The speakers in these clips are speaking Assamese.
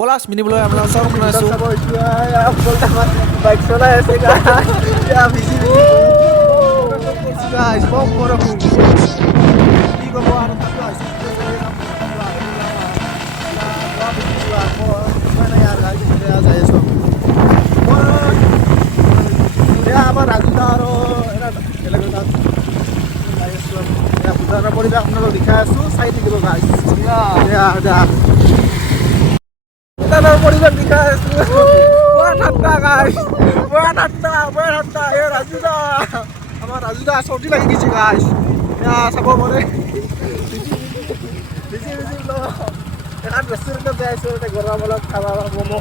পলাশ মিনি ব্লগ আপোনালোক চব বনাইছোঁ বাইক চলাই আছে ভিজি গাইছ কম বৰষুণ কি ক'ব আৰু আমাৰ ৰাজুদা আৰু বেলেগ ভূটানৰ পৰিৱেশ আপোনালোক দেখাই আছোঁ চাই থাকিব গাইছ ভূটানৰ পৰিৱেশ দেখাই আছোঁ পুৰা ঠাণ্ডা গাইছ পুৰা ঠাণ্ডা এই ৰাজুদা আমাৰ ৰাজুদা চৰ্দি লাগি গৈছে গাইছ চাব পাৰে এখন ৰেষ্টুৰেণ্টত যাই আছোঁ গৰম অলপ খাবা ম'ম'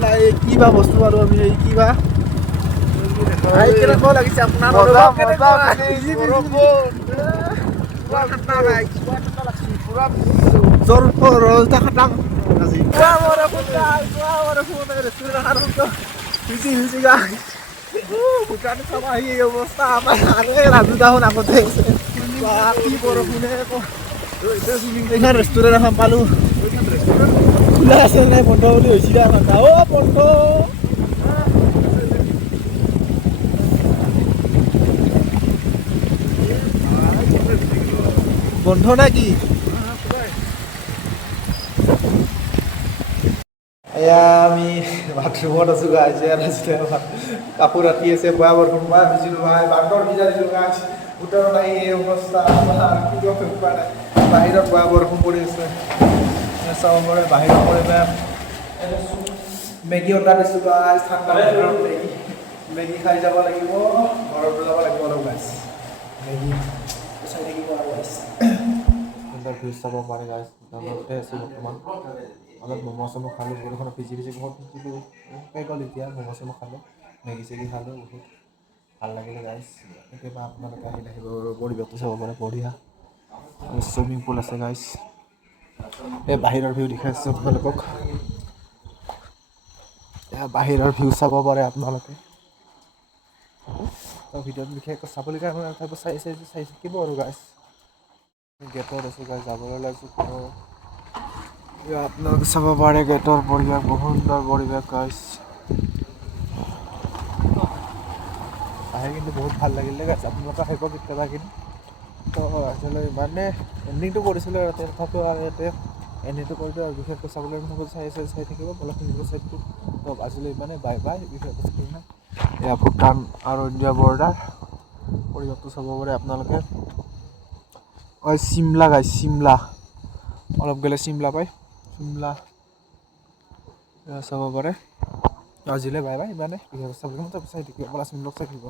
খাই কিবা বস্তু আৰু আমি এই কিবা কেনেকুৱা লাগিছে আপোনাৰ ভূটান চাব আহি অৱস্থা আমাৰ ৰাজুদাখন আগতে কি বৰষুণে এইখন ৰেষ্টুৰেণ্ট এখন পালোঁ খোলা আছে নাই বন্ধ বুলি হৈছিলে আমাৰ বন্ধ বন্ধ নে কি এয়া আমি বাথৰুমত আছোঁ গাইছ কাপোৰ ৰাতি আছে বয়া বৰষুণ মই ভিজিলোঁ ভাই বান্দৰ ভিজাইছিলোঁ গাইছ ভূটানত আহি এই অৱস্থা বাহিৰত বয়া বৰষুণ পৰি আছে চাব পাৰে বাহিৰৰ পৰিৱেশ মেগী অৰ্ডাৰ দিছোঁ গাইছ ঠাণ্ডা মেগী খাই যাব লাগিব ঘৰত যাব লাগিব অলপ গাইছ মেগী চাই থাকিব আৰু গাইছ সুন্দৰ ভিউ চাব পাৰে গাইছ ঘৰতে আছোঁ বৰ্তমান অলপ ম'ম' চম' খালোঁ বৰষুণত ভিজি বহুত ভিজিলোঁ শেষ গ'ল এতিয়া ম'ম' চম' খালোঁ মেগী চেগী খালোঁ বহুত ভাল লাগিলে গাইছ কেতিয়াবা আপোনালোকে আহিলে আহিব পৰিৱেশটো চাব পাৰে বঢ়িয়া চুইমিং পুল আছে গাইছ এই বাহিৰৰ ভিউ দেখাই আছোঁ আপোনালোকক বাহিৰৰ ভিউ চাব পাৰে আপোনালোকে ভিডিঅ'ত বিশেষকৈ চাবলগীয়া চাই থাকিব আৰু গাইছ গেটত আছোঁ গাইছ যাবলৈ ওলাইছোঁ আপোনালোকে চাব পাৰে গেটৰ পৰিৱেশ বহুত সুন্দৰ পৰিৱেশ গাইছ আহি কিন্তু বহুত ভাল লাগিলে গাইছ আপোনালোকে আহিব কেতিয়াবা কিন্তু তো আচলতে মানে এণ্ডিংটো কৰিছিলোঁ আৰু তথাপিও আৰু ইয়াতে এণ্ডিংটো কৰি দিওঁ আৰু বিশেষকৈ চাবলৈ চাই থাকিব পলখিনিবোৰ চাই থাকিব তো আজিলৈ ইমানে বাই বাই বিশেষকৈ এয়া ভূটান আৰু ইণ্ডিয়া বৰ্ডাৰ পৰিৱেশটো চাব পাৰে আপোনালোকে চিমলা গাইছ চিমলা অলপ গ'লে চিমলা পায় চিমলা চাব পাৰে আজিলৈ বাই বাই ইমানে বিশেষকৈ চাবলৈ চাই থাকিব পলাশ মিনি ব্লগ চাই থাকিব